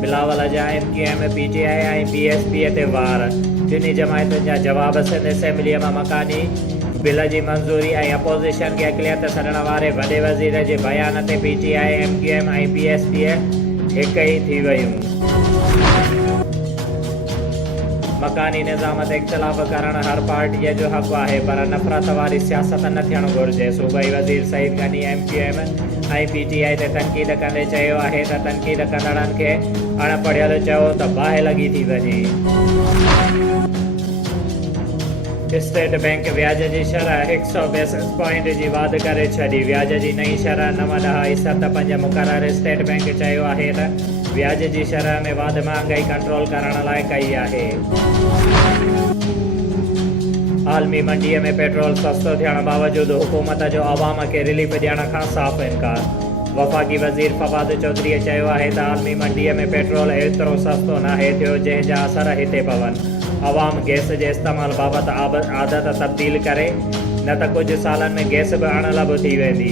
बिलावल जा MQM PTI ऐं BSP ते वार टिनी जमायतुनि जा जवाब सिंध असेंबलीअ में मकानी बिल की मंजूरी ऐं अपोज़िशन खे अक़लियत छॾण वारे वॾे वज़ीर जे बयान ते PTI MQM ऐं BSP हिक ही थी वयूं। मकानी निज़ाम ते इख्तिलाफ़ करण हर पार्टीअ जो हक़ आहे, पर नफ़रत वारी सियासत न थियणु घुरिजे। सूबाई वज़ीर सईद गनी MQM ऐं PTI ते तनक़ीद कंदे चयो आहे त तनक़ीद कंदड़नि खे अणपढ़ियल चयो त बाहि लॻी थी वञे। स्टेट बैंक व्याज जी शरह 100 बेसिस पॉइंट जी वाध करे छॾी। व्याज जी नई शरह 9.75 मुक़ररु। स्टेट बैंक चयो आहे त व्याज जी शरह में वाध महांगाई कंट्रोल करण लाइ कई आहे। आलमी मंडीअ में पेट्रोल सस्तो थियण बावजूदि हुकूमत जो अवाम खे रिलीफ ॾियण खां साफ़ इनकार। वफ़ाक़ी वज़ीर फवाद चौधरीअ चयो आहे त आलमी मंडीअ में पेट्रोल एतिरो सस्तो नाहे थियो जंहिंजा असर हिते पवनि। अवाम गैस जे इस्तेमाल बाबति आदत तब्दील करे, न त कुझु सालनि में गैस बि अणलभ थी वेंदी।